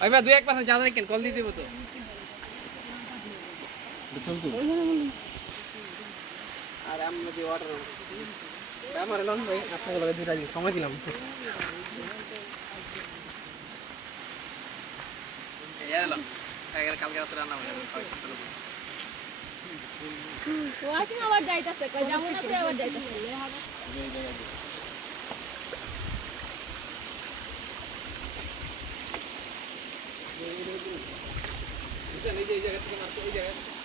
ওই বা এক পাশে চাঁদা কেন কল দিয়ে দেবো তো আর আমি যদি অর্ডার আমার লন ভাই আপনাকে লগে দুইটা দিন সময় দিলাম কালকে রাত্রে রান্না হবে ওয়াসিম আবার যাইতাছে কই যাব না তুই আবার যাইতাছে? এই জায়গা থেকে এই জায়গায়